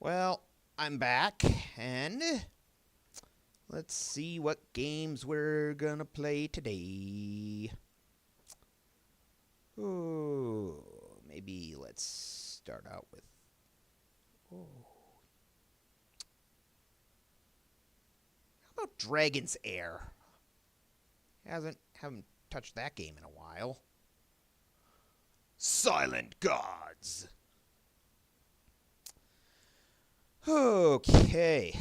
Well, I'm back, and let's see what games we're gonna play today. Oh, maybe let's start out with. Oh, how about Dragon's Air? Haven't touched that game in a while. Silent Gods. Okay.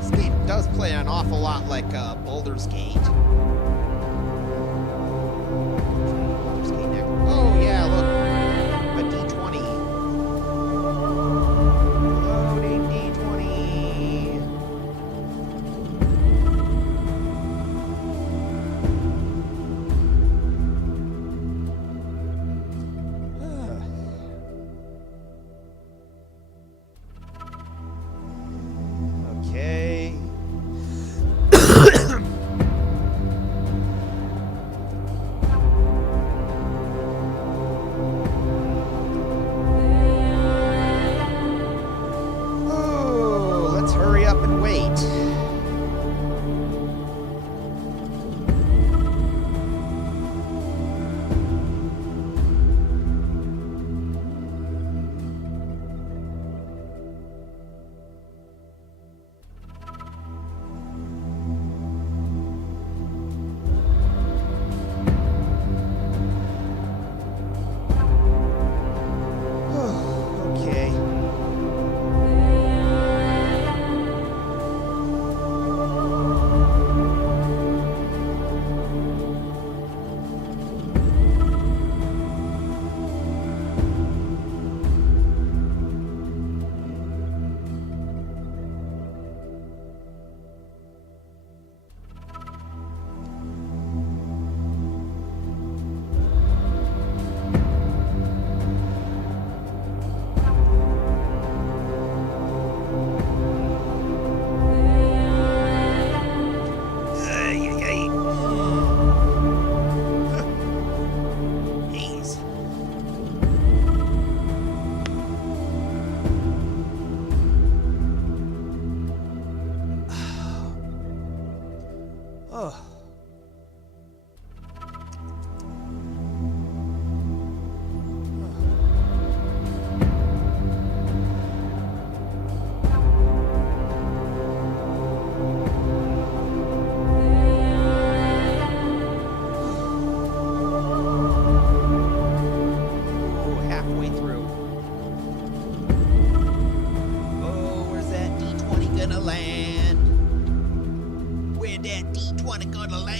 This game does play an awful lot like Baldur's Gate. Baldur's Gate next. Oh yeah, look, a D20. Loading D20. Okay. Oh, let's hurry up and wait. Okay. Ay, ay, ay. Jeez. Oh. Oh, halfway through. Oh, where's that D20 gonna land? Where that D20 gonna land?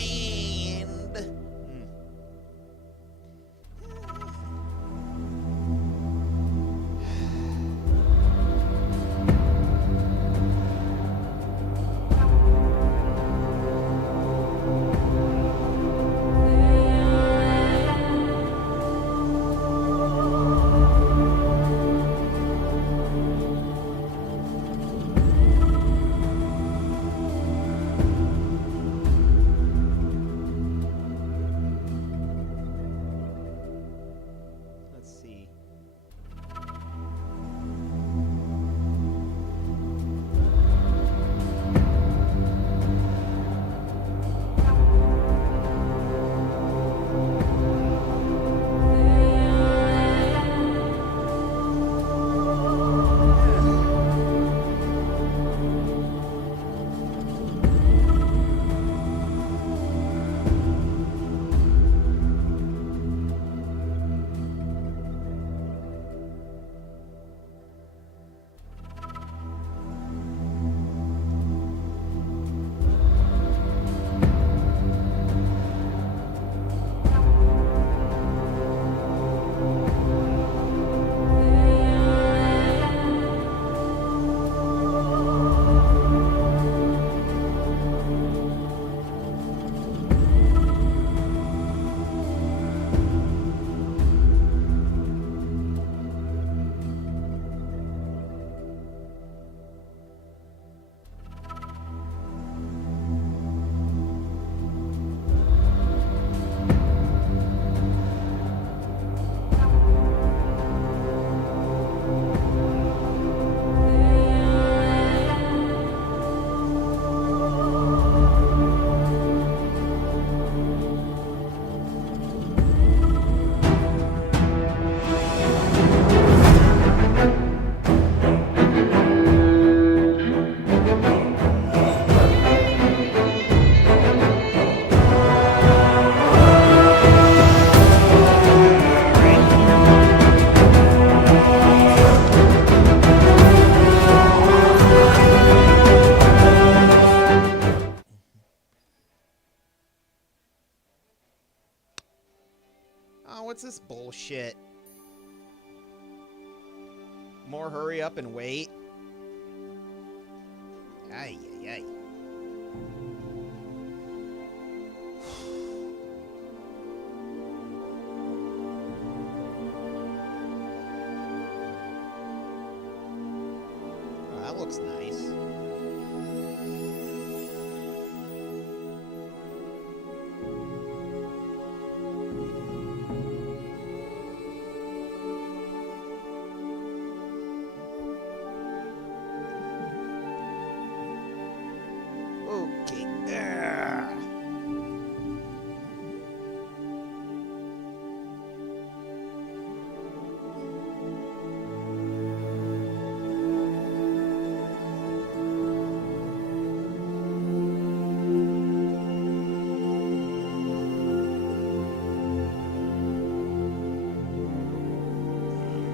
what's this bullshit? More hurry up and wait. Ay, ay, ay. Oh, that looks nice. Okay.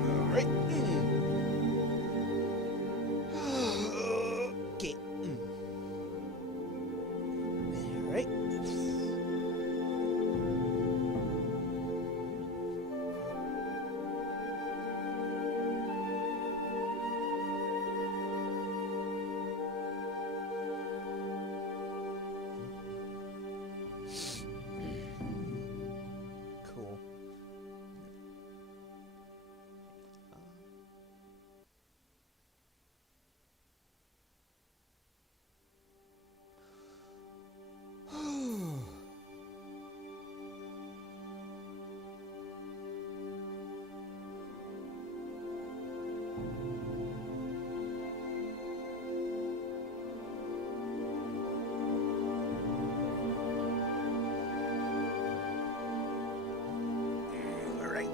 Alright. Okay. Alright. Cool. Alright.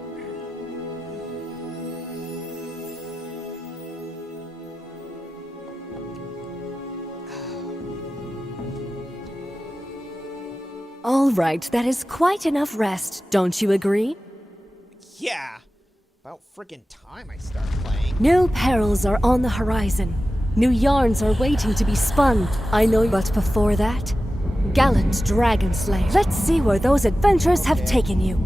All right, that is quite enough rest, don't you agree? Yeah. About freaking time I start playing. New perils are on the horizon. New yarns are waiting to be spun. I know, but before that, gallant dragon slayer. Let's see where those adventures have taken you.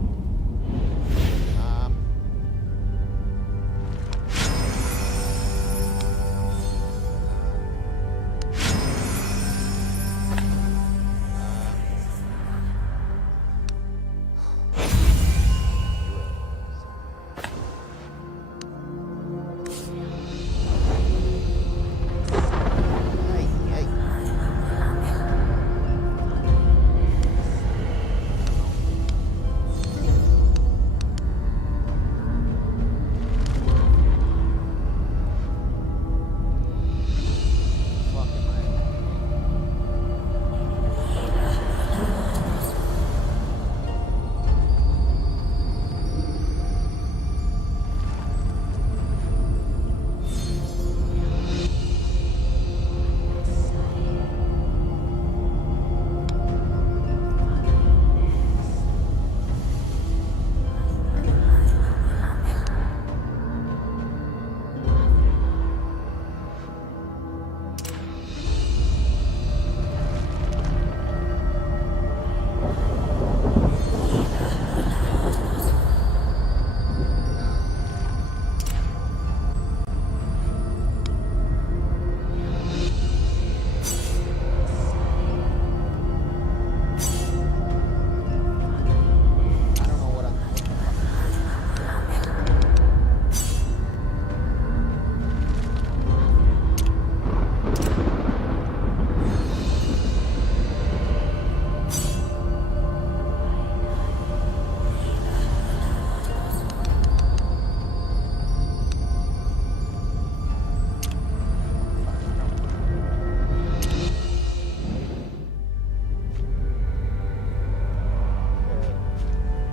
Ay, ay. Fuck am I? I don't know what I'm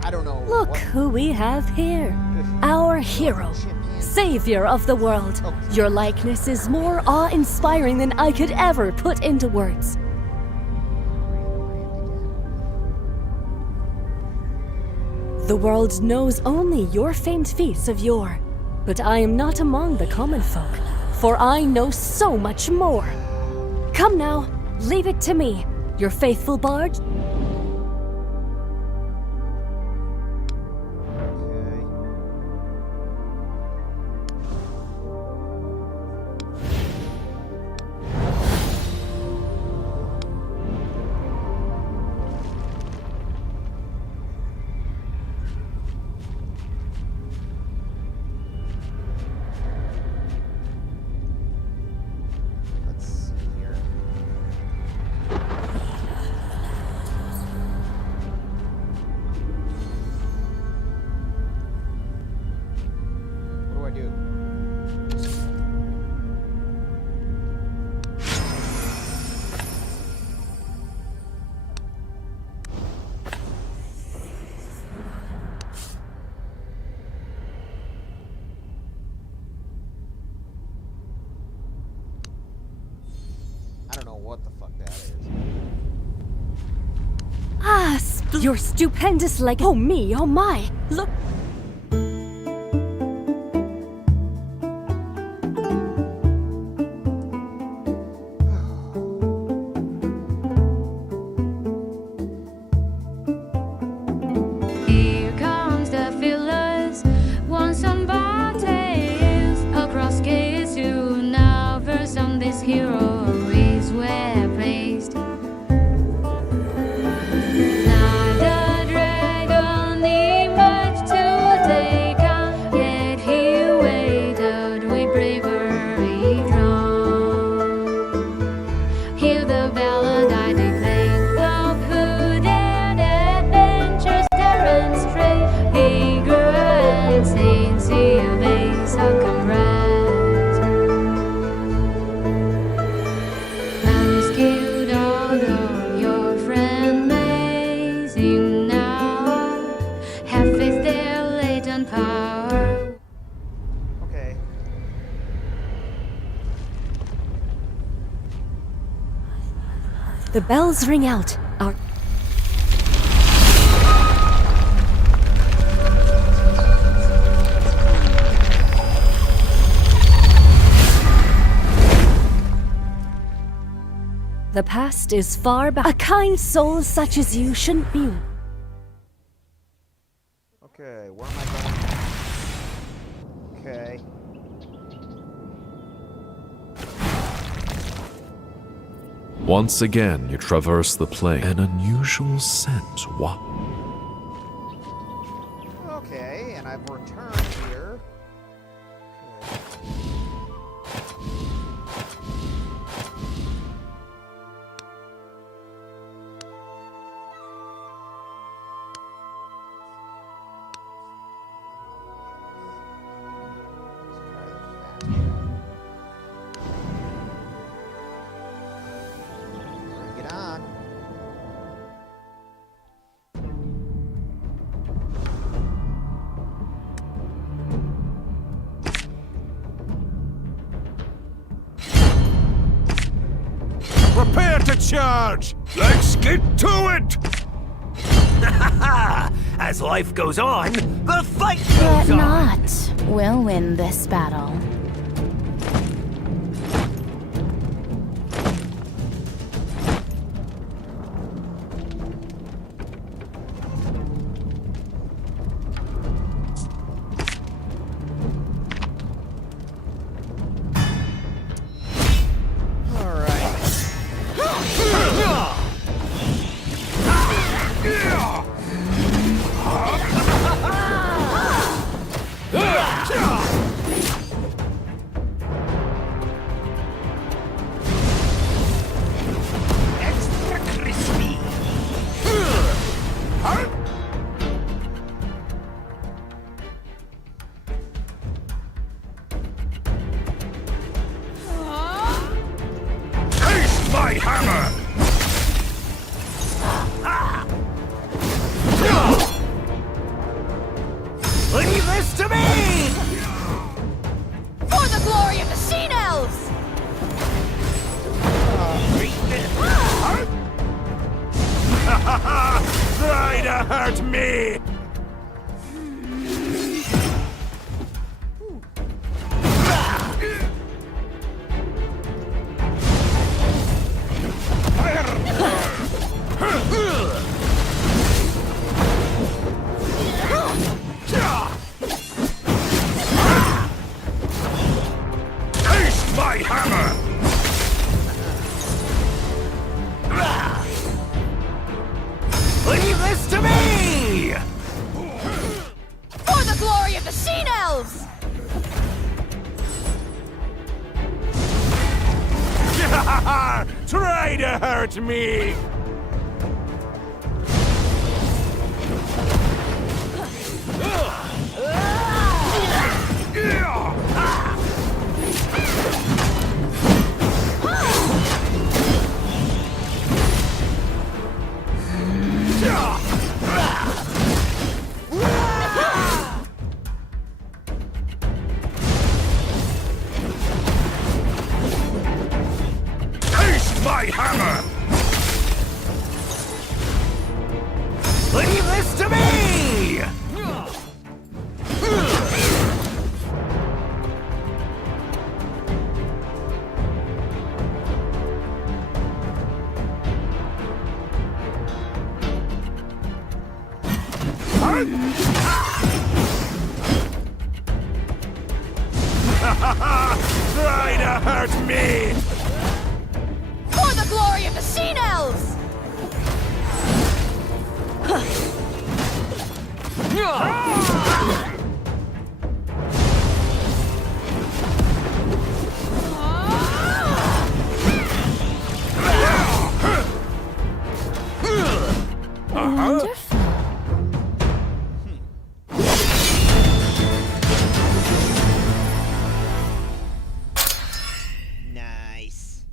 I don't know. Look what- who we have here. Our hero, savior of the world. Your likeness is more awe-inspiring than I could ever put into words. The world knows only your famed feats of yore, but I am not among the common folk, for I know so much more. Come now, leave it to me, your faithful bard. what the fuck that is. Ah, your stupendous leg. Oh me, oh my. Look. Here comes the fillers, want some bodies across gates to now verse on this hero is well placed. Now the dragon emerged to take on, yet he waited with bravery drawn. Hear the ballad I declare of who dared adventures and stray, eager and sincere base of comrades. Unskilled although your friend may seem now, have faith their latent power. Okay. The bells ring out. Our The past is far back. A kind soul such as you shouldn't be. Okay, where am I going? Okay. Once again, you traverse the plain. An unusual scent. What? Okay, and I've returned here. Bring it on. Prepare to charge! Let's get to it! As life goes on, the fight But goes on! not. We'll win this battle. Extra crispy! Taste my hammer! Leave this to me! For the glory of the Sheen Elves! Try to hurt me! Taste my hammer! Leave this to me! For the glory of the Sheen Elves! Try to hurt me! Taste my Try to hurt me! For the glory of the Sheen Elves! Wonderful. Nice.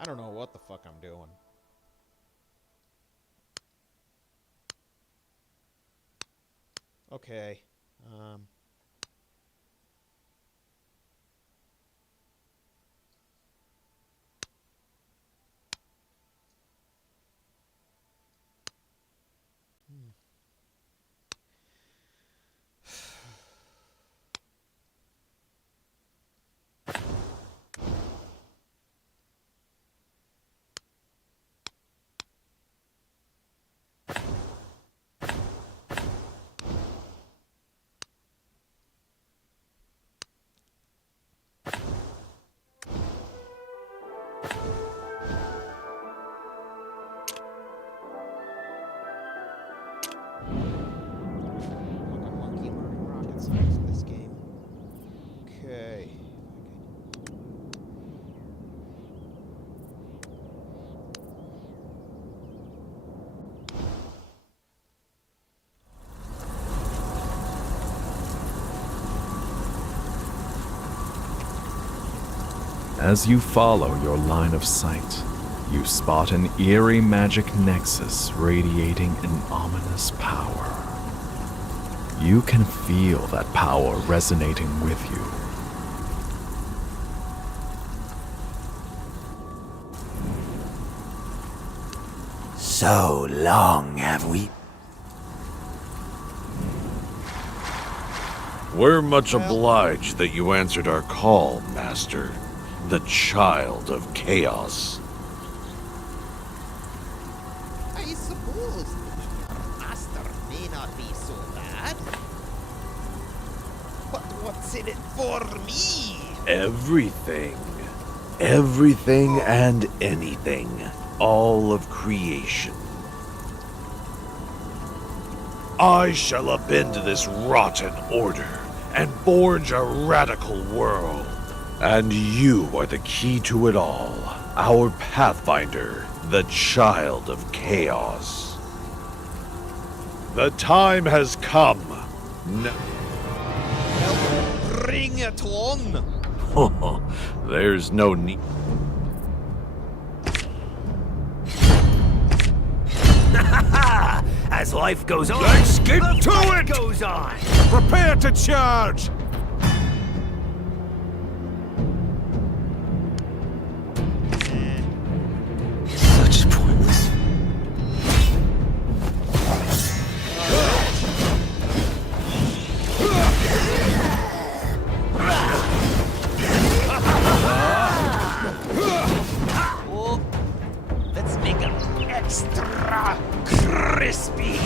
I don't know what the fuck I'm doing. Okay. This game. Okay. As you follow your line of sight, you spot an eerie magic nexus radiating an ominous power. You can feel that power resonating with you, So long have we... We're much obliged that you answered our call, Master. The Child of Chaos. I suppose your master may not be so bad. But what's in it for me? Everything. Everything and anything. All of creation. I shall upend this rotten order and forge a radical world. And you are the key to it all. Our Pathfinder, the Child of Chaos. The time has come. Well, bring it on. There's no need. As life goes on, Let's get the to fight it! goes on! Prepare to charge! Such pointless... Oh, let's make it extra crispy.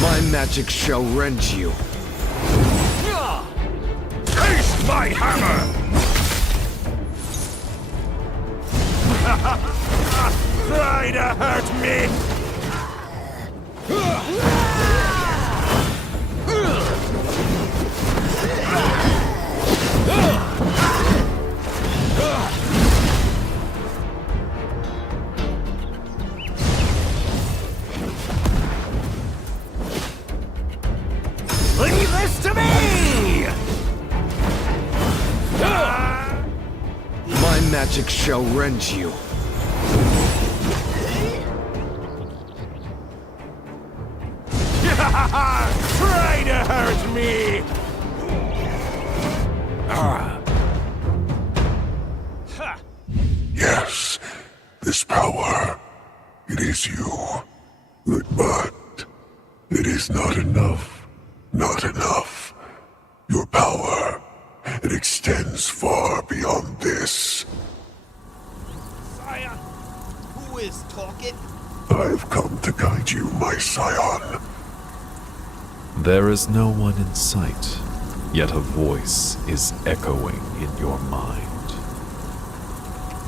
My magic shall rend you. Taste my hammer! Try to hurt me! Leave this to me! My magic shall rend you. Try to hurt me! Yes, this power, it is you. But it is not enough. Not enough. Your power, it extends far beyond this. Scion, who is talking? I've come to guide you, my scion. There is no one in sight, yet a voice is echoing in your mind.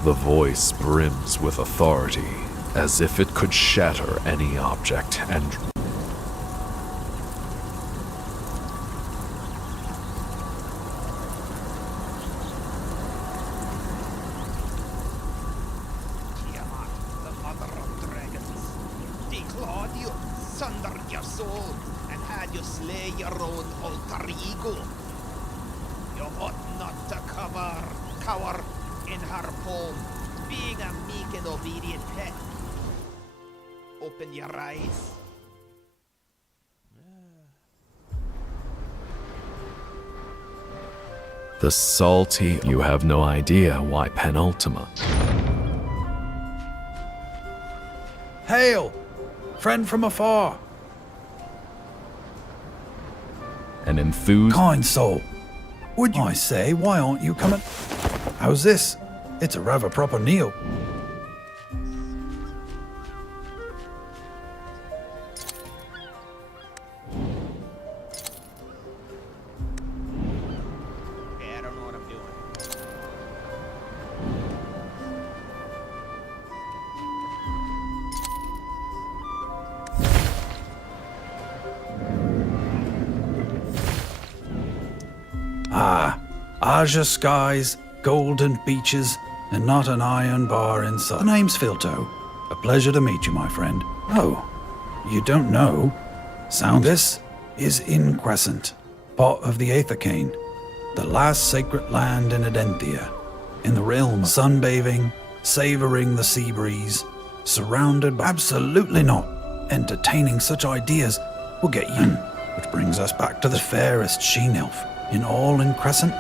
The voice brims with authority, as if it could shatter any object and... Tiamat, the mother of dragons. Declawed you, sundered your soul, and had you slay your own alter ego. You ought not to cower in her home, being a meek and obedient pet. Open your eyes. The salty... You have no idea why penultima. Hail! Friend from afar! An enthused... Kind soul! Would I say, why aren't you coming? How's this? It's a rather proper meal. Okay, I don't know what I'm doing. Azure skies, golden beaches, and not an iron bar in sight. The name's Filto. A pleasure to meet you, my friend. Oh, you don't know? Sound this is Inquescent, part of the Aethercane, the last sacred land in Edenthia, in the realm of sunbathing, savoring the sea breeze, surrounded by... Absolutely not. Entertaining such ideas will get you... Which brings us back to the fairest she-elf. in all in Crescent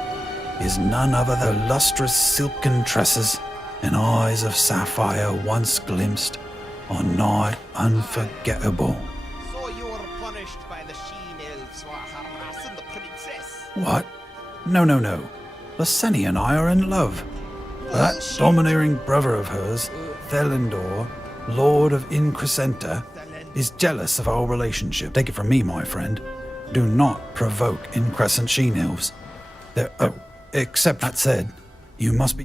is none other than lustrous silken tresses and eyes of sapphire once glimpsed on night unforgettable. So you were punished by the Sheen Elves for harassing the princess? What? No. Lasenia and I are in love. That Bullshit. domineering brother of hers, Thelendor, Lord of Increscenta, is jealous of our relationship. Take it from me, my friend. Do not provoke Increscent Sheen Elves. Except that said, you must be...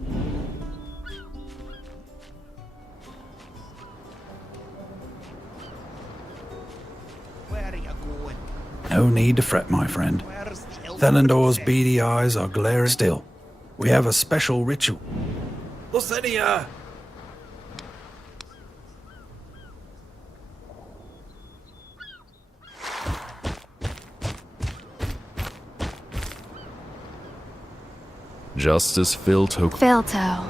Where are you going? No need to fret, my friend. Where's the elf Thelendor's princess? beady eyes are glaring still. We have a special ritual. Lasenia! Just as Filto Filto.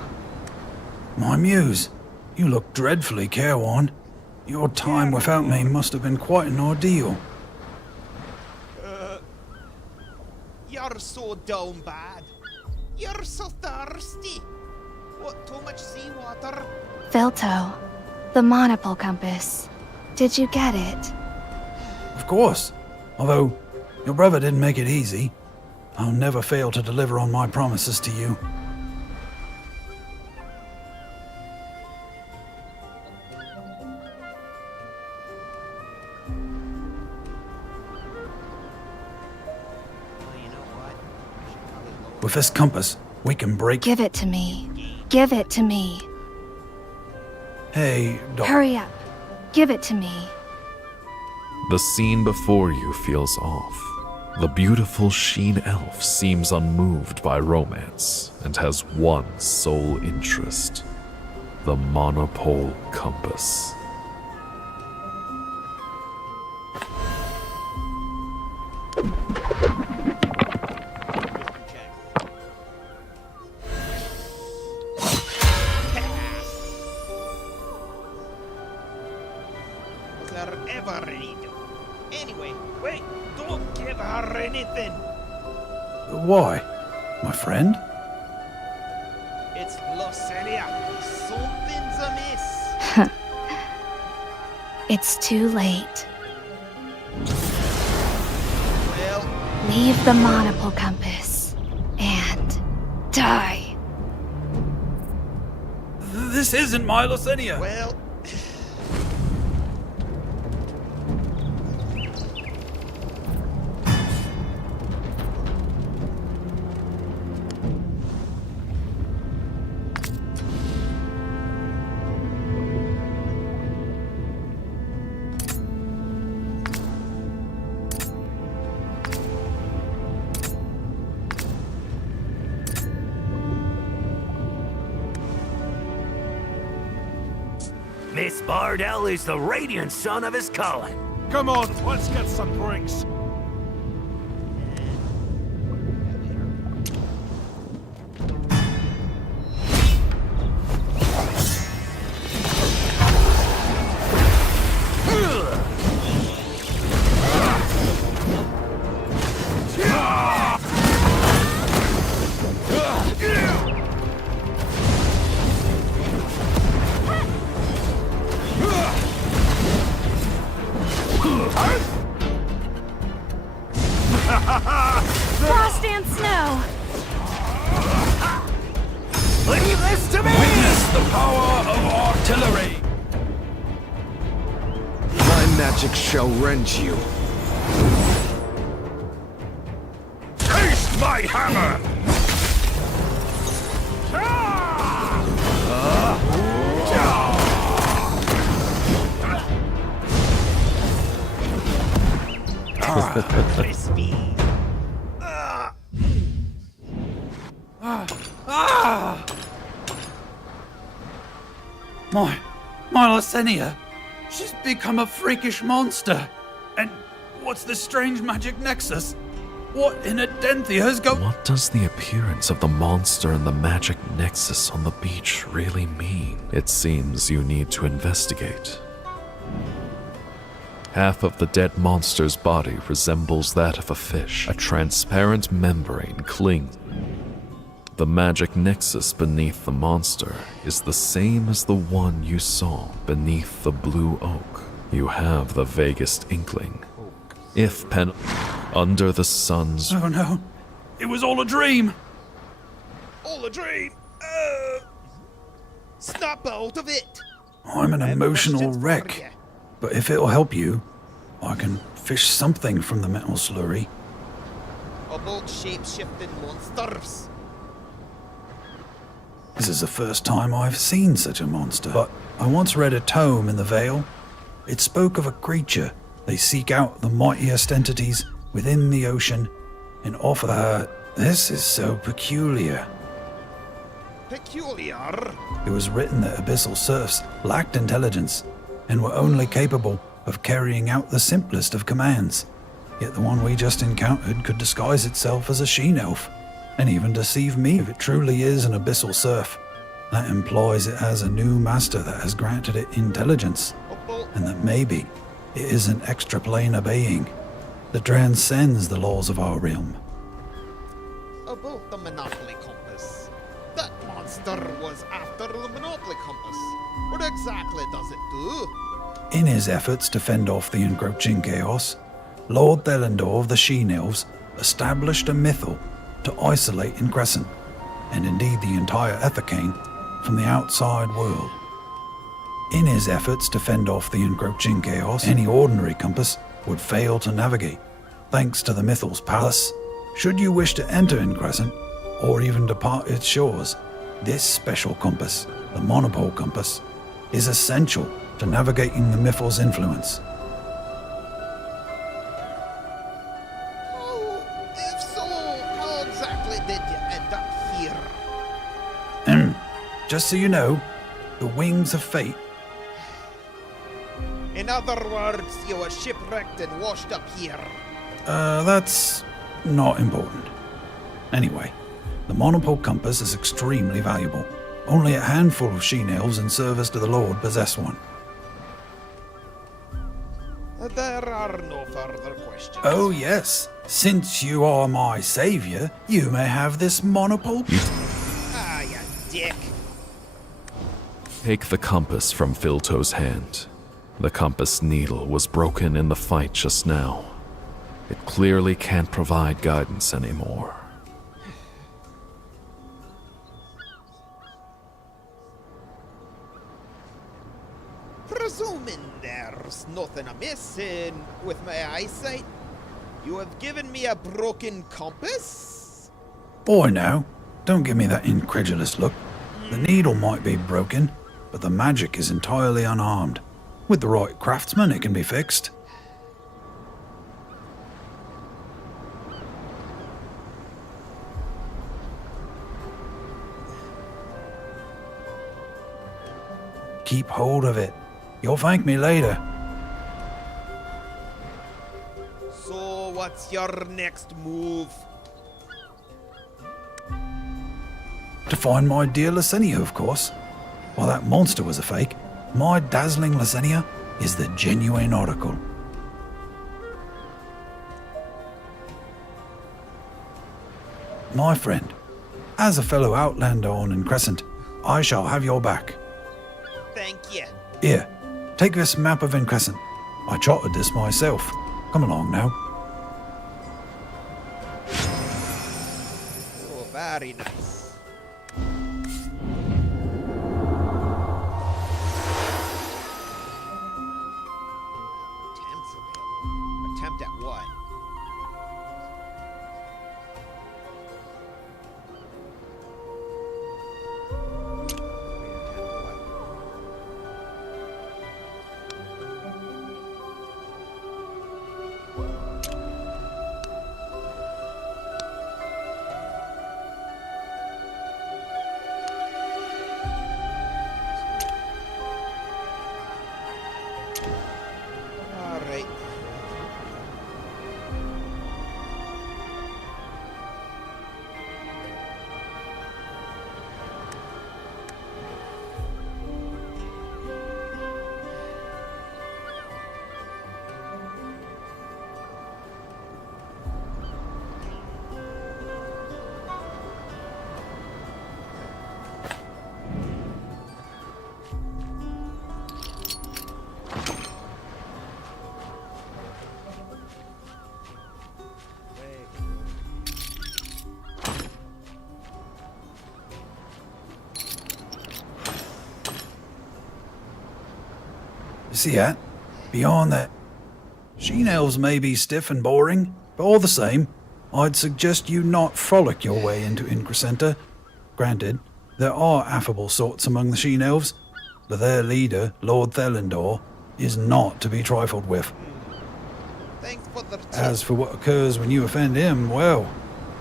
My muse, you look dreadfully careworn. Your time without me must have been quite an ordeal. You're so down bad. You're so thirsty. What, too much seawater? Filto. The monopole compass. Did you get it? Of course. Although, your brother didn't make it easy. I'll never fail to deliver on my promises to you. Well, you know what? I should probably lower With this compass, we can break... Give it to me. Give it to me. Hey, Doc. Hurry up. Give it to me. The scene before you feels off. The beautiful Sheen elf seems unmoved by romance and has one sole interest: the monopole compass. Was there ever any... Anyway, wait, don't give her anything. Why? My friend? It's Lasenia. Something's amiss. It's too late. Well, Leave the monopole compass and die. This isn't my Lasenia. well... Miss Bardell is the radiant son of his calling. Come on, let's get some drinks. Frost and snow! Leave this to me! Witness the power of artillery! My magic shall rend you. Taste my hammer! crispy. My Lasenia. She's become a freakish monster. And what's this strange magic nexus? What in Adenthia has gone? What does the appearance of the monster and the magic nexus on the beach really mean? It seems you need to investigate. Half of the dead monster's body resembles that of a fish. A transparent membrane clings. The magic nexus beneath the monster is the same as the one you saw beneath the blue oak. You have the vaguest inkling. If under the sun's... Oh no, it was all a dream! All a dream! Snap out of it! I'm an I have emotional questions for wreck. ya. But if it'll help you, I can fish something from the metal slurry. About shape-shifting monsters. This is the first time I've seen such a monster. But I once read a tome in the Vale. It spoke of a creature. They seek out the mightiest entities within the ocean and offer This is so peculiar. Peculiar? It was written that abyssal serfs lacked intelligence and were only capable of carrying out the simplest of commands. Yet the one we just encountered could disguise itself as a she-elf, and even deceive me. If it truly is an abyssal serf, that implies it has a new master that has granted it intelligence, and that maybe it is an extraplanar being that transcends the laws of our realm. About the Monopoly Compass. That monster was after the Monopoly Compass. What exactly does it do? In his efforts to fend off the encroaching chaos, Lord Thelendor of the She-Elves established a mythal to isolate Crescent, and indeed the entire Ethicane, from the outside world. In his efforts to fend off the encroaching chaos, any ordinary compass would fail to navigate, thanks to the mythal's palace. Should you wish to enter Crescent, or even depart its shores, this special compass, the Monopole Compass, is essential to navigating the mythal's influence. If so, how exactly did you end up here? Just so you know, the wings of fate. In other words, you were shipwrecked and washed up here. That's not important. Anyway, the Monopole Compass is extremely valuable. Only a handful of she-elves in service to the Lord possess one. There are no further questions. Oh yes, since you are my savior, you may have this monopole. Ah, you dick. Take the compass from Filto's hand. The compass needle was broken in the fight just now. It clearly can't provide guidance anymore. Presuming there's nothing amiss with my eyesight, you have given me a broken compass? Boy now, don't give me that incredulous look. The needle might be broken, but the magic is entirely unharmed. With the right craftsman, it can be fixed. Keep hold of it. You'll thank me later. So what's your next move? To find my dear Lysenia, of course. While that monster was a fake, my dazzling Lysenia is the genuine article. My friend, as a fellow outlander on Crescent, I shall have your back. Thank you. Here, take this map of Crescent. I charted this myself. Come along now. Oh, very nice. Attempts available. Attempt at what? You see that? Beyond that, sheen elves may be stiff and boring, but all the same, I'd suggest you not frolic your way into Increscenta. Granted, there are affable sorts among the sheen elves, but their leader, Lord Thelendor, is not to be trifled with. Thanks for the tip. As for what occurs when you offend him, well,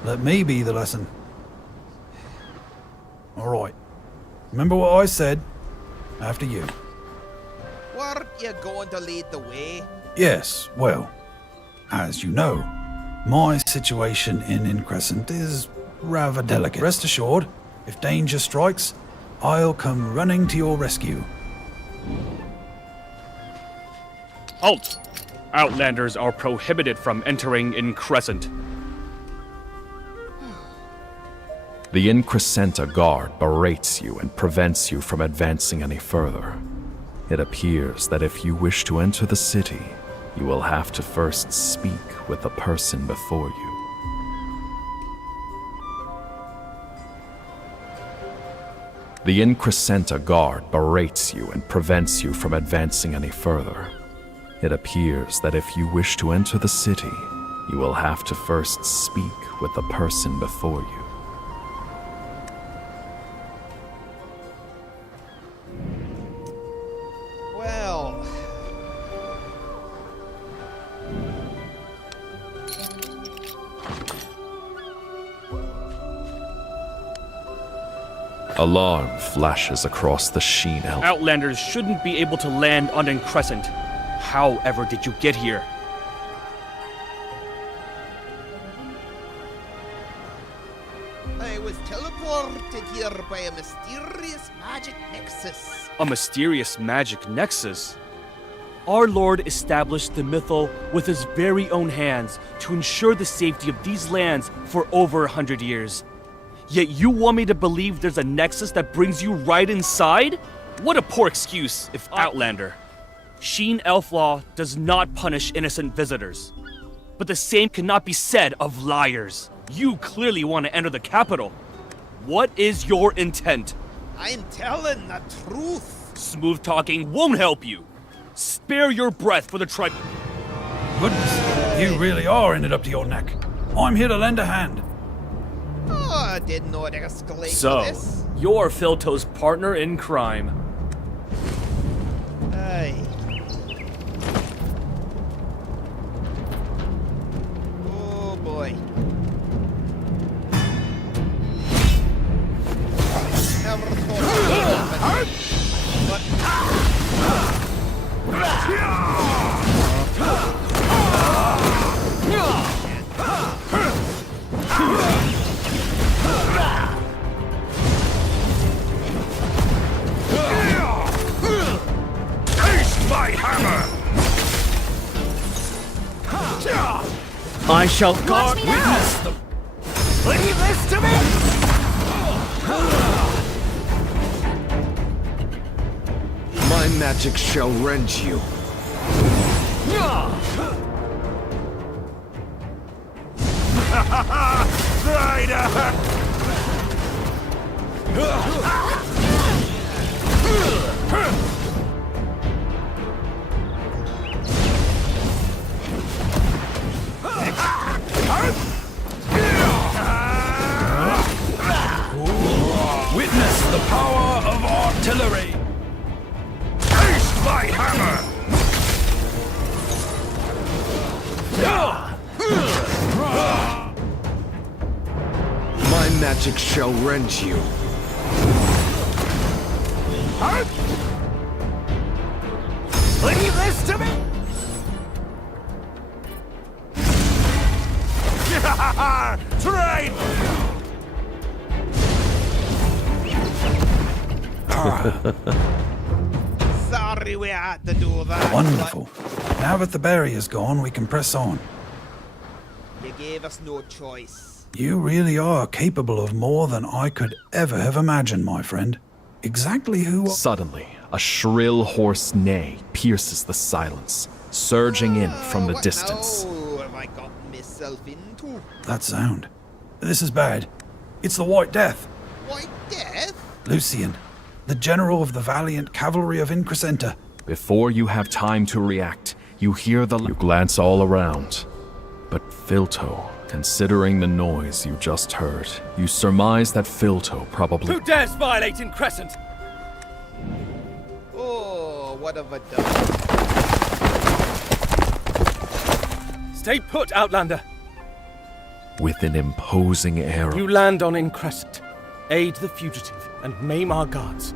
let me be the lesson. All right. Remember what I said? After you. Weren't you going to lead the way? Yes, well, as you know, my situation in Increscent is rather delicate. Rest assured, if danger strikes, I'll come running to your rescue. Halt! Outlanders are prohibited from entering Increscent. The Increscenta guard berates you and prevents you from advancing any further. It appears that if you wish to enter the city, you will have to first speak with the person before you. The Increscenta guard berates you and prevents you from advancing any further. It appears that if you wish to enter the city, you will have to first speak with the person before you. Well, Alarm flashes across the sheen elf. Outlanders shouldn't be able to land on Increscent. However did you get here? I was teleported here by a mysterious magic nexus. A mysterious magic nexus? Our Lord established the mythal with his very own hands to ensure the safety of these lands for over 100 years. Yet you want me to believe there's a nexus that brings you right inside? What a poor excuse, if Outlander. Sheen Elf Law does not punish innocent visitors. But the same cannot be said of liars. You clearly want to enter the capital. What is your intent? I'm telling the truth. Smooth talking won't help you. Spare your breath for the tribe. Goodness, you really are in it up to your neck. I'm here to lend a hand. Oh, I didn't know it escalated So, this. you're Filto's partner in crime. Aye. Oh boy. Never thought it would happen. My hammer! I shall guard me now. witness the... Leave this to me! My magic shall rend you. Witness the power of artillery. Taste my hammer! My magic shall rend you. Leave this to me! Trade! Sorry we had to do that. Wonderful. Now that the barrier's gone, we can press on. but You gave us no choice. You really are capable of more than I could ever have imagined, my friend. Exactly who... Suddenly, a shrill hoarse neigh pierces the silence, surging in from the What distance. now have I gotten myself into? That sound. This is bad. It's the White Death. White Death? Lucian, the general of the valiant cavalry of Increscenta. Before you have time to react, you hear the... You glance all around. But Filto, considering the noise you just heard, you surmise that Filto probably... Who dares violate in Crescent? Oh, what have I done? Stay put, Outlander. With an imposing air... You land on Increscent, aid the fugitive, and maim our guards.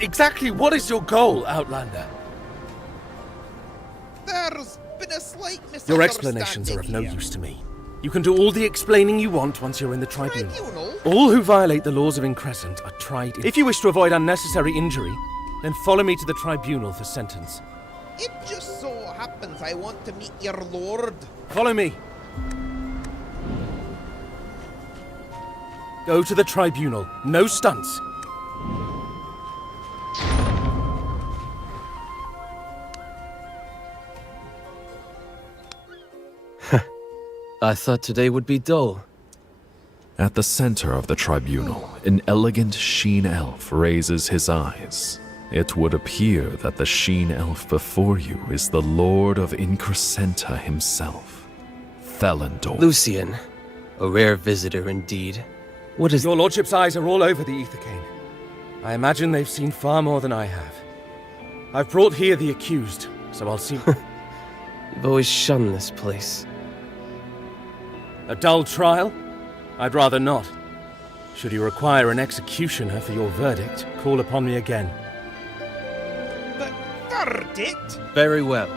Exactly what is your goal, Outlander? There's been a slight misunderstanding. Your explanations are of no use to me. You can do all the explaining you want once you're in the tribunal. All who violate the laws of Increscent are tried. If you wish to avoid unnecessary injury, then follow me to the tribunal for sentence. It just so happens I want to meet your lord. Follow me. Go to the tribunal. No stunts. I thought today would be dull. At the center of the tribunal, an elegant sheen elf raises his eyes. It would appear that the sheen elf before you is the Lord of Increscenta himself, Thelendor. Lucian, a rare visitor indeed. What is... Your lordship's eyes are all over the Ethercane. I imagine they've seen far more than I have. I've brought here the accused, so I'll see... You've always shunned this place. A dull trial? I'd rather not. Should you require an executioner for your verdict, call upon me again. The verdict? Very well.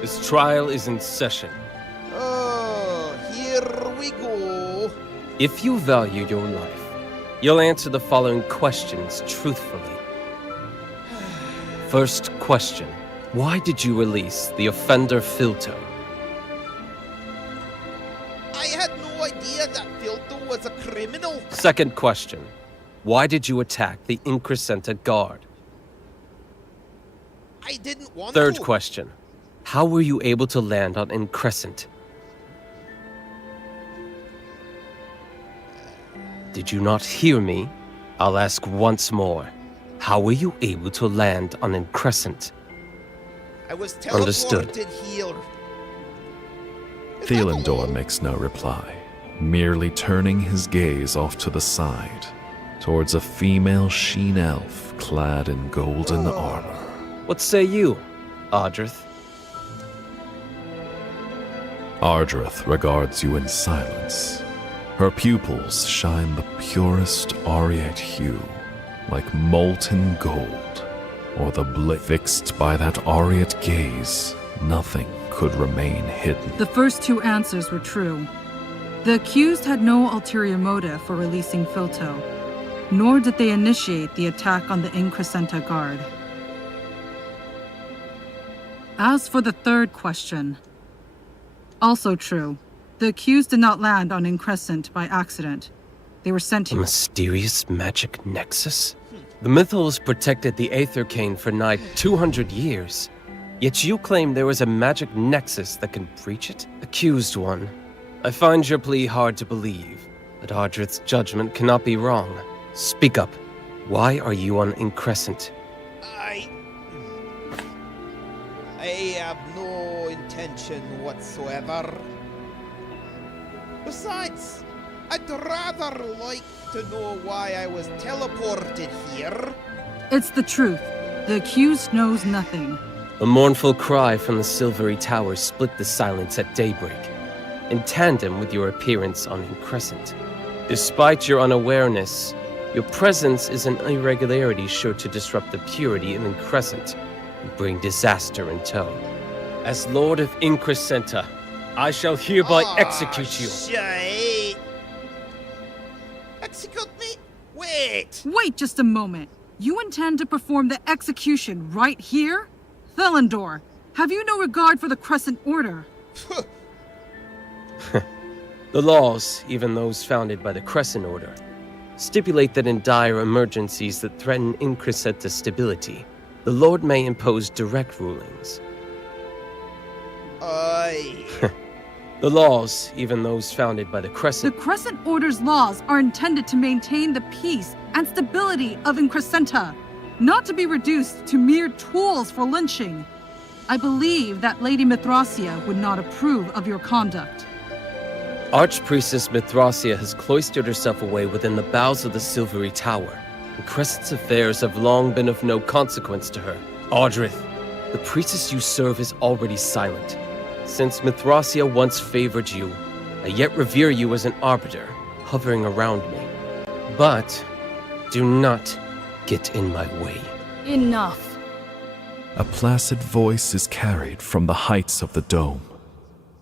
This trial is in session. Oh, here we go. If you value your life, you'll answer the following questions truthfully. First question. Why did you release the offender Filto? I had no idea that Filto was a criminal. Second question. Why did you attack the Increscenta guard? I didn't want Third to. question. How were you able to land on Increscent? Did you not hear me? I'll ask once more. How were you able to land on Increscent? I was teleported Understood. here. Thelendor makes no reply, merely turning his gaze off to the side, towards a female sheen elf clad in golden armor. What say you, Ardrith? Ardrith regards you in silence. Her pupils shine the purest aureate hue, like molten gold, or the blade fixed by that aureate gaze. Nothing could remain hidden. The first two answers were true. The accused had no ulterior motive for releasing Filto, nor did they initiate the attack on the Increscenta guard. As for the third question, also true. The accused did not land on Increscent by accident. They were sent A here. mysterious magic nexus? The Mythos protected the Aethercane for nigh 200 years. Yet you claim there is a magic nexus that can breach it? Accused one, I find your plea hard to believe, but Ardrith's judgment cannot be wrong. Speak up. Why are you on Increscent? I have no intention whatsoever. Besides, I'd rather like to know why I was teleported here. It's the truth. The accused knows nothing. A mournful cry from the silvery tower split the silence at daybreak, in tandem with your appearance on Increscent. Despite your unawareness, your presence is an irregularity sure to disrupt the purity of Increscent and bring disaster in tow. As Lord of Increscenta, I shall hereby execute you. Shite. Execute me? Wait! Wait just a moment. You intend to perform the execution right here? Thelendor, have you no regard for the Crescent Order? The laws, even those founded by the Crescent Order, stipulate that in dire emergencies that threaten Increscenta stability, the Lord may impose direct rulings. Aye. The laws, even those founded by the Crescent... The Crescent Order's laws are intended to maintain the peace and stability of Increscenta, not to be reduced to mere tools for lynching. I believe that Lady Mithracia would not approve of your conduct. Archpriestess Mithracia has cloistered herself away within the bowels of the Silvery Tower, and Crescent's affairs have long been of no consequence to her. Audrith, the priestess you serve is already silent. Since Mithracia once favored you, I yet revere you as an arbiter, hovering around me. But do not get in my way. Enough. A placid voice is carried from the heights of the dome.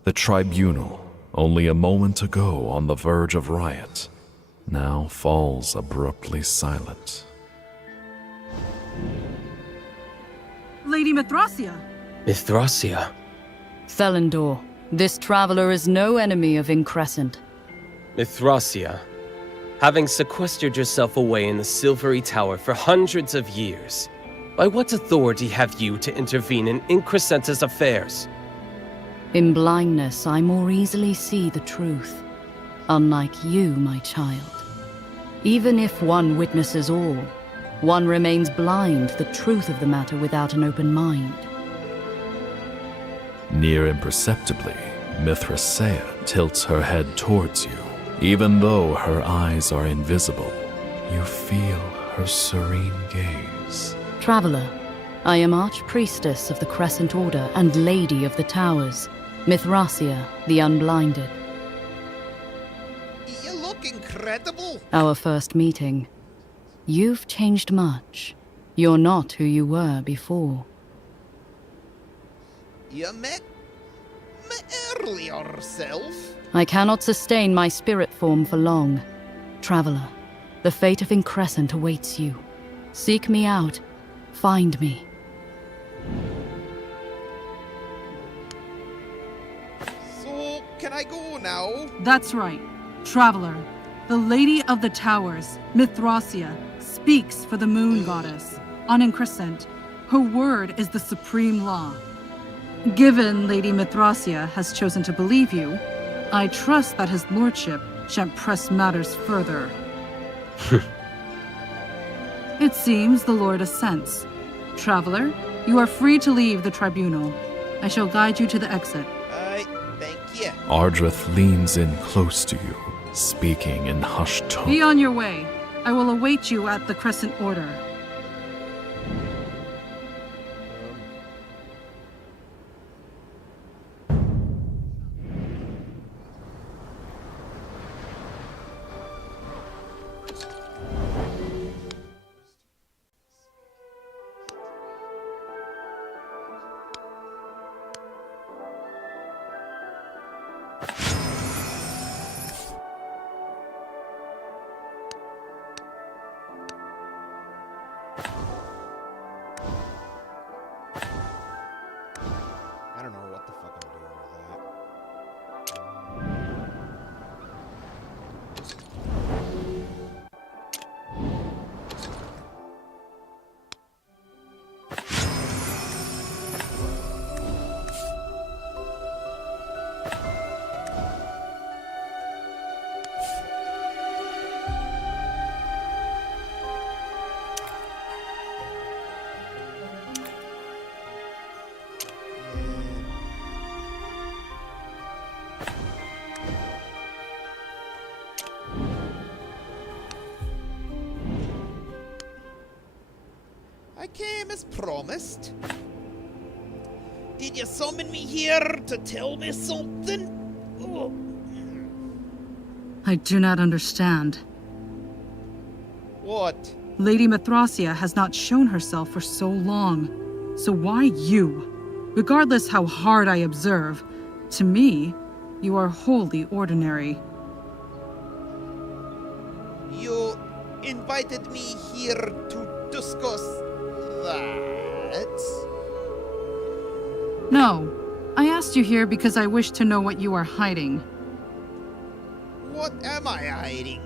The tribunal, only a moment ago on the verge of riot, now falls abruptly silent. Lady Mithracia! Mithracia. Felindor, this traveler is no enemy of Increscent. Mithracia, having sequestered yourself away in the Silvery Tower for hundreds of years, by what authority have you to intervene in Increscenta's affairs? In blindness, I more easily see the truth. Unlike you, my child. Even if one witnesses all, one remains blind to the truth of the matter without an open mind. Near imperceptibly, Mithracia tilts her head towards you. Even though her eyes are invisible, you feel her serene gaze. Traveler, I am Archpriestess of the Crescent Order and Lady of the Towers, Mithracia, the Unblinded. You look incredible. Our first meeting. You've changed much. You're not who you were before. You met me earlier self. I cannot sustain my spirit form for long. Traveler, the fate of Increscent awaits you. Seek me out. Find me. So, can I go now? That's right. Traveler, the Lady of the Towers, Mithracia, speaks for the Moon Goddess. On Increscent, her word is the supreme law. Given Lady Mithracia has chosen to believe you, I trust that his lordship shan't press matters further. It seems the Lord assents. Traveler, you are free to leave the tribunal. I shall guide you to the exit. Thank you. Ardrith leans in close to you, speaking in hushed tones. Be on your way. I will await you at the Crescent Order. I don't know what the fuck I'm doing with that. I came as promised. Did you summon me here to tell me something? Oh. I do not understand. What? Lady Mithracia has not shown herself for so long. So why you? Regardless how hard I observe, to me, you are wholly ordinary. You invited me here to discuss that? No, I asked you here because I wish to know what you are hiding. What am I hiding?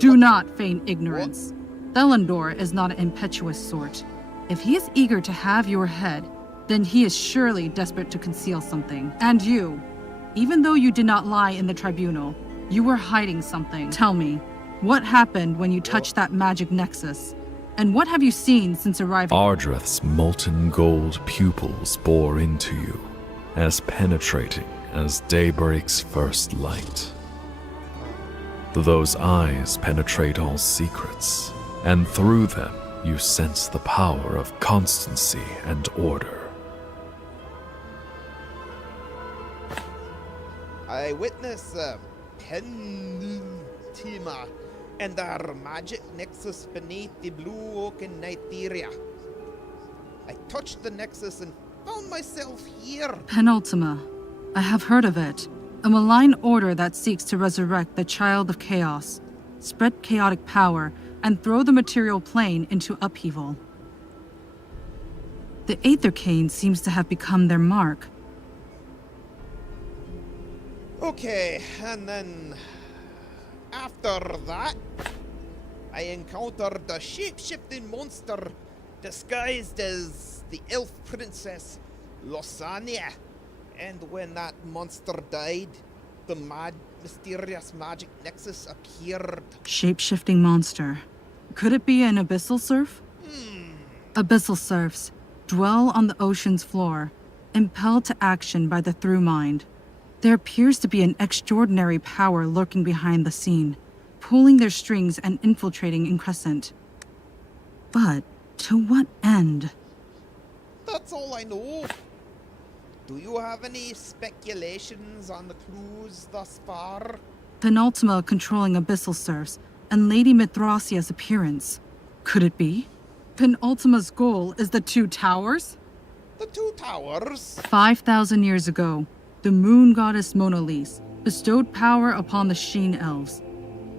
Do not feign ignorance. Felindor is not an impetuous sort. If he is eager to have your head, then he is surely desperate to conceal something. And you, even though you did not lie in the tribunal, you were hiding something. Tell me, what happened when you touched that magic nexus? And what have you seen since arriving? Ardreth's molten gold pupils bore into you, as penetrating as daybreak's first light. Those eyes penetrate all secrets, and through them you sense the power of constancy and order. I witness Penultima and our magic nexus beneath the blue oak in Nytheria. I touched the nexus and found myself here. Penultima. I have heard of it. A malign order that seeks to resurrect the child of chaos, spread chaotic power, and throw the material plane into upheaval. The Aethercane seems to have become their mark. Okay, and then after that, I encountered a shape-shifting monster disguised as the elf princess Losania. And when that monster died, the mysterious magic nexus appeared. Shape-shifting monster. Could it be an abyssal surf? Abyssal surfs dwell on the ocean's floor, impelled to action by the through mind. There appears to be an extraordinary power lurking behind the scene, pulling their strings and infiltrating Increscent. But to what end? That's all I know. Do you have any speculations on the clues thus far? Penultima controlling abyssal surfs, and Lady Mithrasia's appearance. Could it be? Penultima's goal is the Two Towers? The Two Towers? 5,000 years ago, the moon goddess Monalise bestowed power upon the Sheen Elves.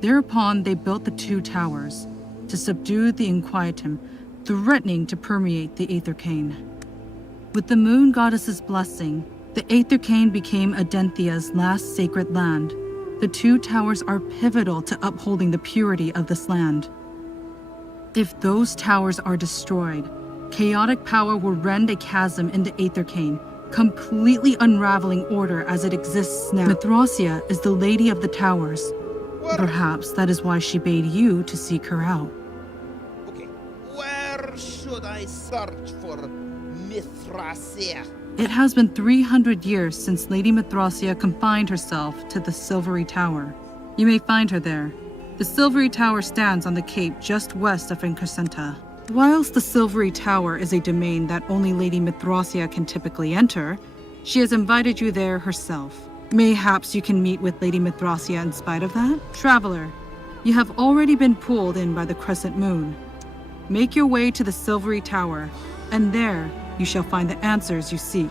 Thereupon they built the Two Towers to subdue the Inquietum, threatening to permeate the Aethercane. With the moon goddess's blessing, the Aethercane became Adenthia's last sacred land. The Two Towers are pivotal to upholding the purity of this land. If those towers are destroyed, chaotic power will rend a chasm in the Aethercane, completely unraveling order as it exists now. Mithrasia is the Lady of the Towers. Perhaps that is why she bade you to seek her out. Okay, where should I search for Mithrasia? It has been 300 years since Lady Mithrasia confined herself to the Silvery Tower. You may find her there. The Silvery Tower stands on the cape just west of Increscenta. Whilst the Silvery Tower is a domain that only Lady Mithrasia can typically enter, she has invited you there herself. Mayhaps you can meet with Lady Mithrasia in spite of that? Traveler, you have already been pulled in by the crescent moon. Make your way to the Silvery Tower, and there you shall find the answers you seek.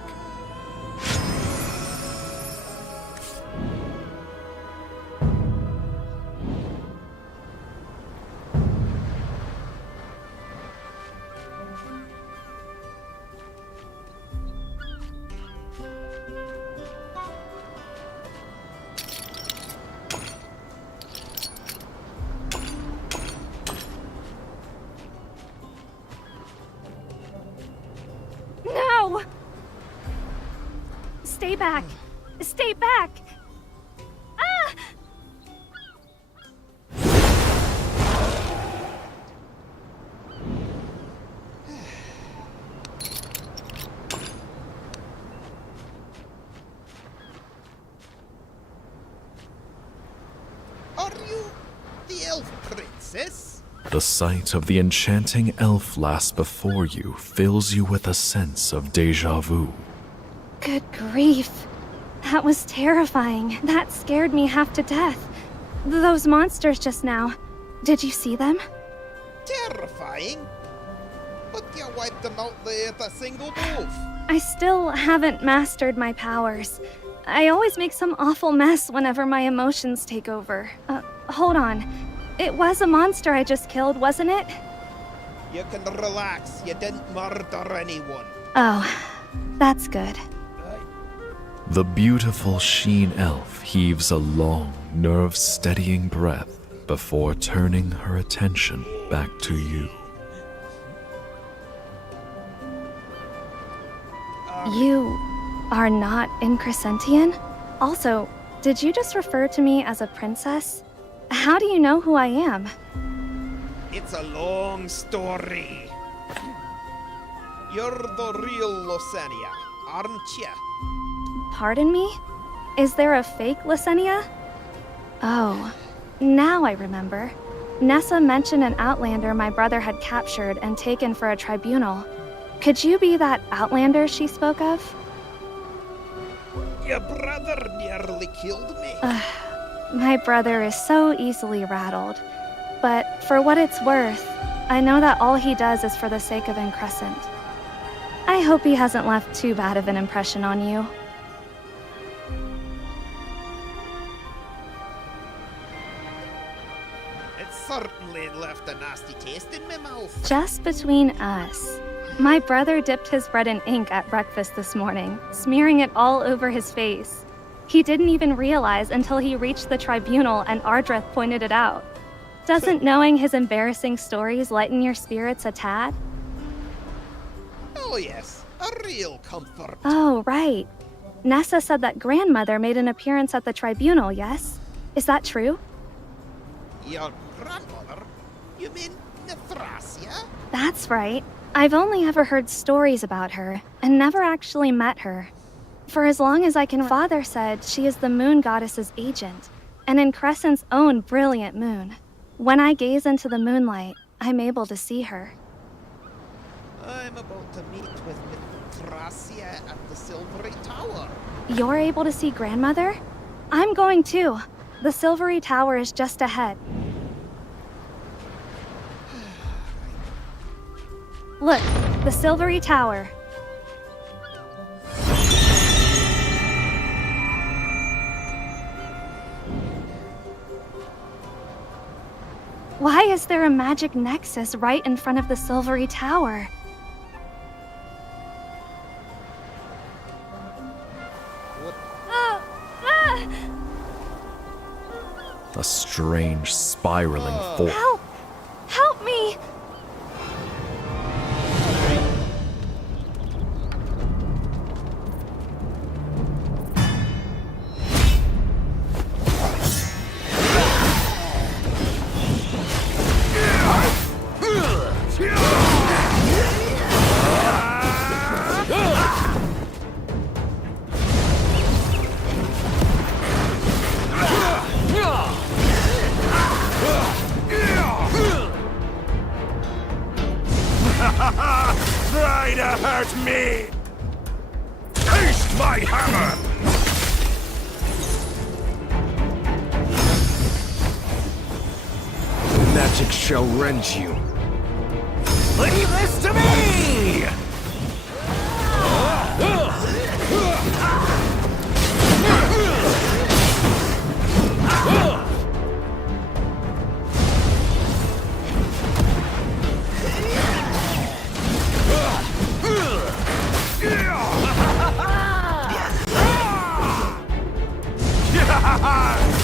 No! Stay back! Stay back! Ah! Are you the elf princess? The sight of the enchanting elf lass before you fills you with a sense of déjà vu. Good grief. That was terrifying. That scared me half to death. Those monsters just now. Did you see them? Terrifying? But you wiped them out there with a single move. I still haven't mastered my powers. I always make some awful mess whenever my emotions take over. Hold on. It was a monster I just killed, wasn't it? You can relax. You didn't murder anyone. Oh, that's good. The beautiful Sheen elf heaves a long, nerve-steadying breath before turning her attention back to you. You are not Increscentian? Also, did you just refer to me as a princess? How do you know who I am? It's a long story. You're the real Lysania, aren't you? Pardon me? Is there a fake Lysania? Oh, now I remember. Nessa mentioned an Outlander my brother had captured and taken for a tribunal. Could you be that Outlander she spoke of? Your brother nearly killed me. My brother is so easily rattled. But for what it's worth, I know that all he does is for the sake of Increscent. I hope he hasn't left too bad of an impression on you. It certainly left a nasty taste in my mouth. Just between us. My brother dipped his bread in ink at breakfast this morning, smearing it all over his face. He didn't even realize until he reached the tribunal and Ardreth pointed it out. Doesn't knowing his embarrassing stories lighten your spirits a tad? Oh yes, a real comfort. Oh, right. Nessa said that grandmother made an appearance at the tribunal, yes? Is that true? Your grandmother? You mean Mithrasia? That's right. I've only ever heard stories about her, and never actually met her. For as long as I can, Father said she is the moon goddess's agent, and Increscent's own brilliant moon. When I gaze into the moonlight, I'm able to see her. I'm about to meet with Mithrasia at the Silvery Tower. You're able to see grandmother? I'm going too. The Silvery Tower is just ahead. Look, the Silvery Tower. Why is there a magic nexus right in front of the Silvery Tower? A strange spiraling force. Help! Help me! Try to hurt me! Taste my hammer! Magic shall rend you. Leave this to me!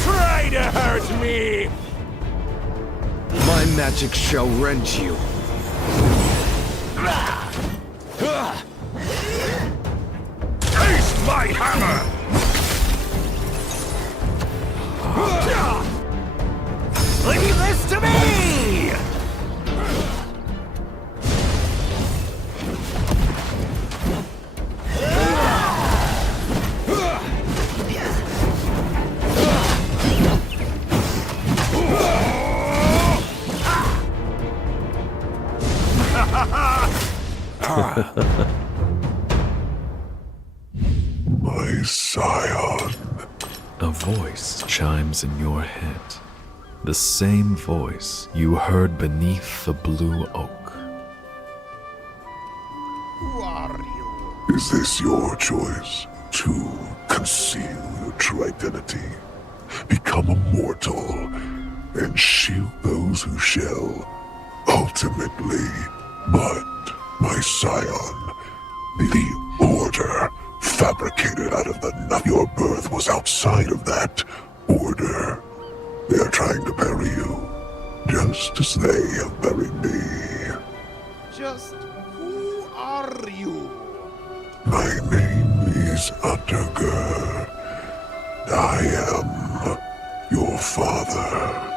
Try to hurt me! My magic shall rend you. Taste my hammer! Leave this to me! My scion. A voice chimes in your head. The same voice you heard beneath the blue oak. Who are you? Is this your choice? To conceal your true identity, become immortal, and shield those who shall, ultimately. But, my scion, the order fabricated out of the night. Your birth was outside of that order. They are trying to bury you, just as they have buried me. Just who are you? My name is Undergur. I am your father.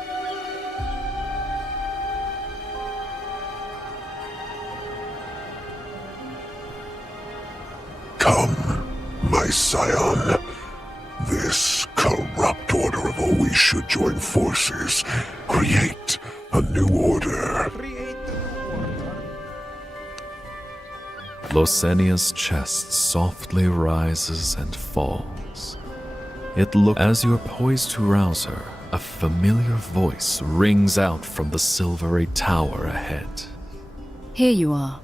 Come, my scion. This corrupt order of always should join forces. Create a new order. Losenia's chest softly rises and falls. It looks as you're poised to rouse her. A familiar voice rings out from the silvery tower ahead. Here you are.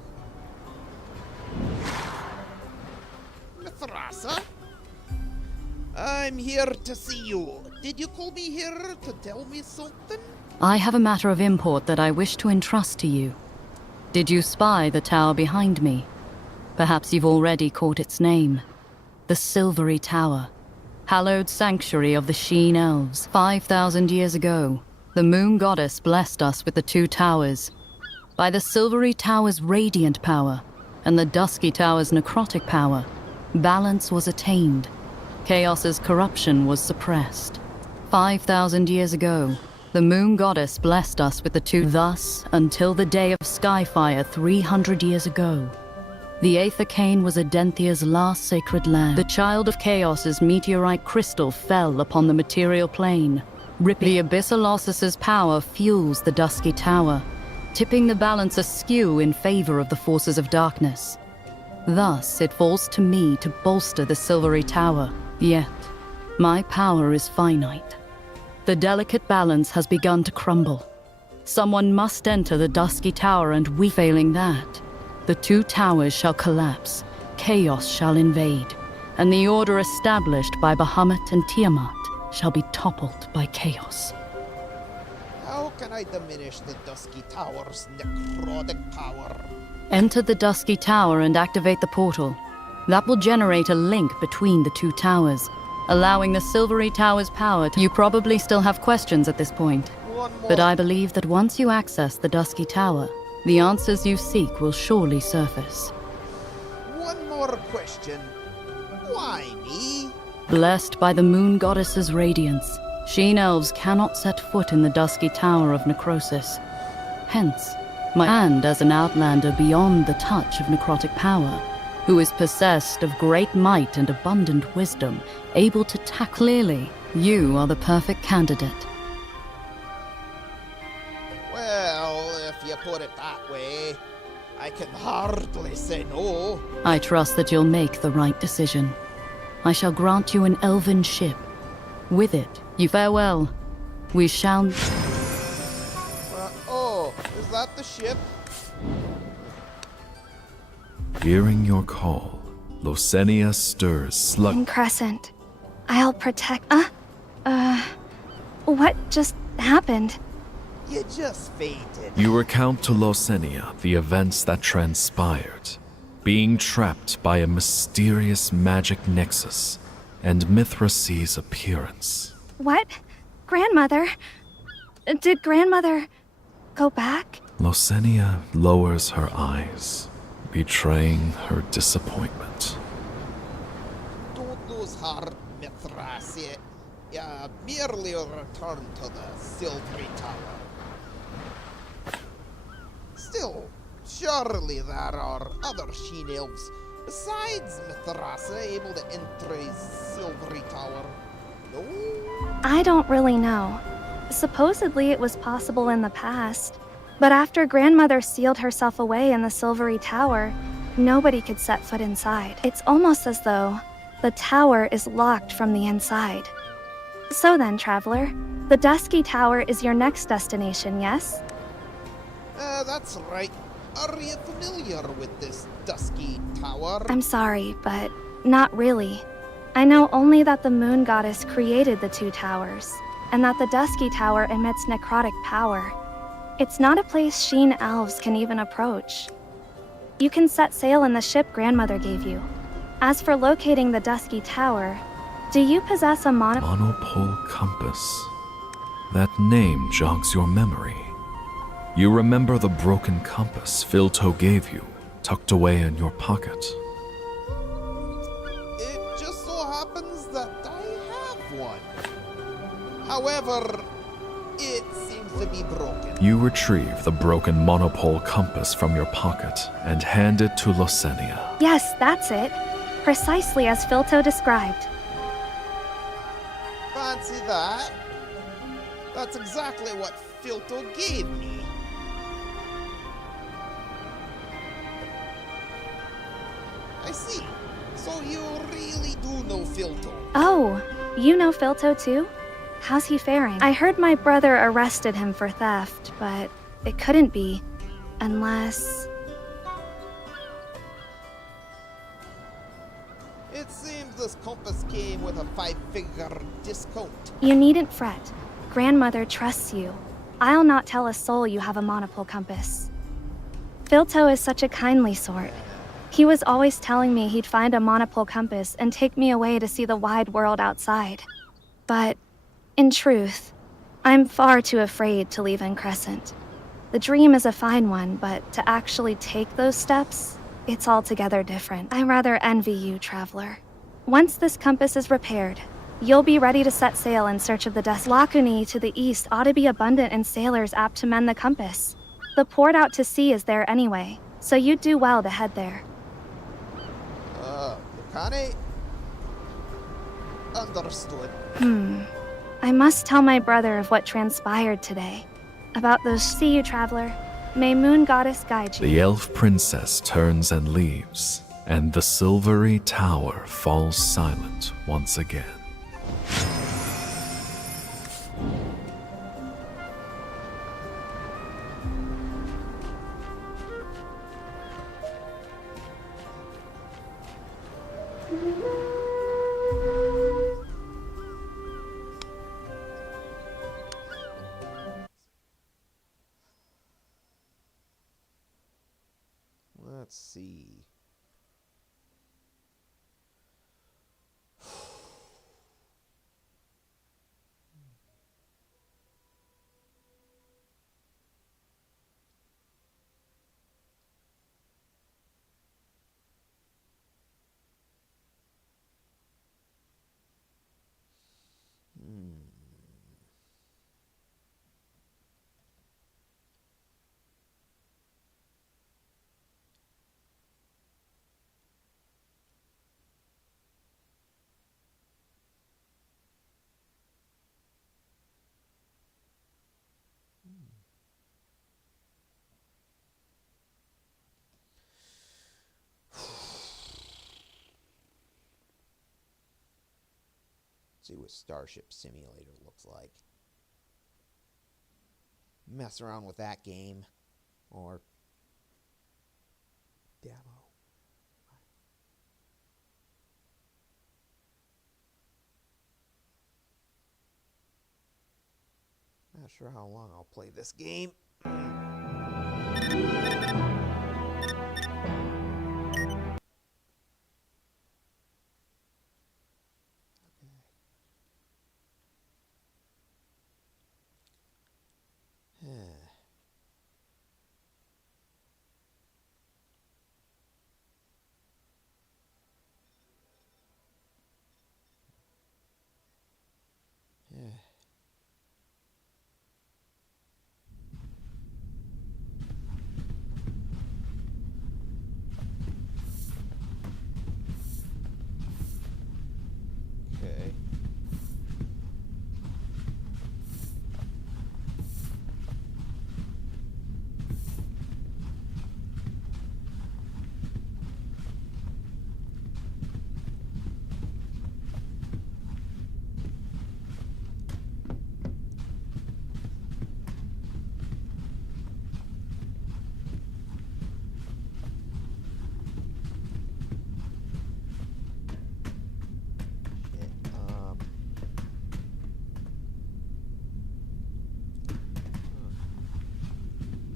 Mithrasa? I'm here to see you. Did you call me here to tell me something? I have a matter of import that I wish to entrust to you. Did you spy the tower behind me? Perhaps you've already caught its name. The Silvery Tower. Hallowed sanctuary of the Sheen Elves. 5,000 years ago, the Moon Goddess blessed us with the two towers. By the Silvery Tower's radiant power and the Dusky Tower's necrotic power, balance was attained. Chaos's corruption was suppressed. 5,000 years ago, the Moon Goddess blessed us with the two. Thus, until the day of Skyfire 300 years ago, the Aether Cane was Adenthia's last sacred land. The Child of Chaos's meteorite crystal fell upon the material plane. The Abyssalosis' power fuels the Dusky Tower, tipping the balance askew in favor of the forces of darkness. Thus, it falls to me to bolster the Silvery Tower. Yet, my power is finite. The delicate balance has begun to crumble. Someone must enter the Dusky Tower, and failing that, the two towers shall collapse, chaos shall invade, and the order established by Bahamut and Tiamat shall be toppled by chaos. How can I diminish the Dusky Tower's necrotic power? Enter the Dusky Tower and activate the portal. That will generate a link between the two towers, allowing the Silvery Tower's power to... You probably still have questions at this point, but I believe that once you access the Dusky Tower, the answers you seek will surely surface. One more question. Why me? Blessed by the Moon Goddess's radiance, Sheen Elves cannot set foot in the Dusky Tower of Necrosis. Hence, and as an outlander beyond the touch of necrotic power, who is possessed of great might and abundant wisdom, able to tackle clearly, you are the perfect candidate. Well, if you put it that way, I can hardly say no. I trust that you'll make the right decision. I shall grant you an elven ship. With it, you farewell. We shall... Oh, is that the ship? Hearing your call, Losenia stirs slug. In Crescent, I'll protect... What just happened? You just fainted. You recount to Losenia the events that transpired, being trapped by a mysterious magic nexus and Mithrasi's appearance. What? Grandmother? Did Grandmother go back? Losenia lowers her eyes, betraying her disappointment. Don't lose heart, Mithrasi. Merely return to the Silvery Tower. Still, surely there are other Sheen Elves besides Mithrasa able to enter a Silvery Tower. No? I don't really know. Supposedly it was possible in the past, but after Grandmother sealed herself away in the Silvery Tower, nobody could set foot inside. It's almost as though the tower is locked from the inside. So then, Traveler, the Dusky Tower is your next destination, yes? That's right. Are you familiar with this Dusky Tower? I'm sorry, but not really. I know only that the Moon Goddess created the two towers, and that the Dusky Tower emits necrotic power. It's not a place Sheen Elves can even approach. You can set sail in the ship Grandmother gave you. As for locating the Dusky Tower, do you possess a Monopole compass. That name jogs your memory. You remember the broken compass Filto gave you, tucked away in your pocket. It just so happens that I have one. However, it seems to be broken. You retrieve the broken monopole compass from your pocket and hand it to Losenia. Yes, that's it. precisely as Filto described. Fancy that? That's exactly what Filto gave me. I see. So you really do know Filto. Oh, you know Filto too? How's he faring? I heard my brother arrested him for theft, but it couldn't be. Unless... It seems this compass came with a 5-figure discount. You needn't fret. Grandmother trusts you. I'll not tell a soul you have a monopole compass. Filto is such a kindly sort. He was always telling me he'd find a monopole compass and take me away to see the wide world outside. But, in truth, I'm far too afraid to leave Crescent. The dream is a fine one, but to actually take those steps, it's altogether different. I rather envy you, traveler. Once this compass is repaired, you'll be ready to set sail in search of the Lakuni to the east ought to be abundant in sailors apt to mend the compass. The port out to sea is there anyway, so you'd do well to head there. Yukane? Understood. I must tell my brother of what transpired today. About those... See you, traveler. May Moon Goddess guide you. The elf princess turns and leaves, and the silvery tower falls silent once again. Let's see. See what Starship Simulator looks like. Mess around with that game. Or demo. Not sure how long I'll play this game. Okay.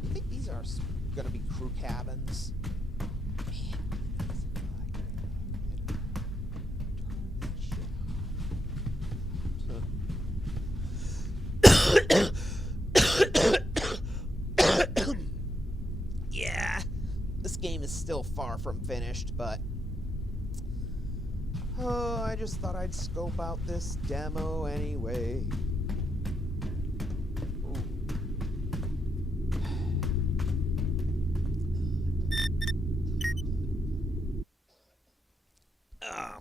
I think these are gonna be crew cabins. Yeah, this game is still far from finished, but I just thought I'd scope out this demo anyway. Okay.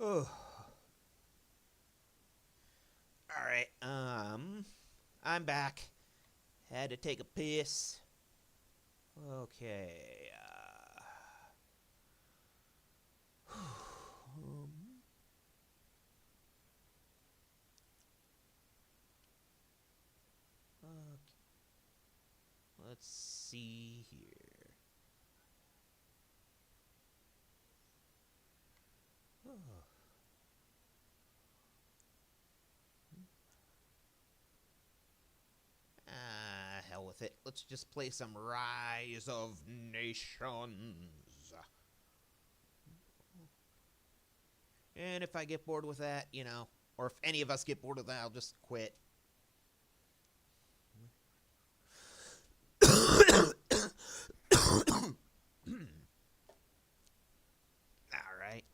Oh. All right. I'm back. Had to take a piss. Okay. Okay. Let's see here. Oh. Hell with it. Let's just play some Rise of Nations. And if I get bored with that, you know, or if any of us get bored with that, I'll just quit. All right.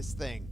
this thing.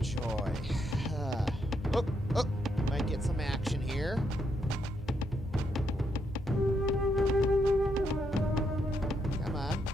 joy. Might get some action here. Come on.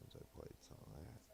Since I played some of that.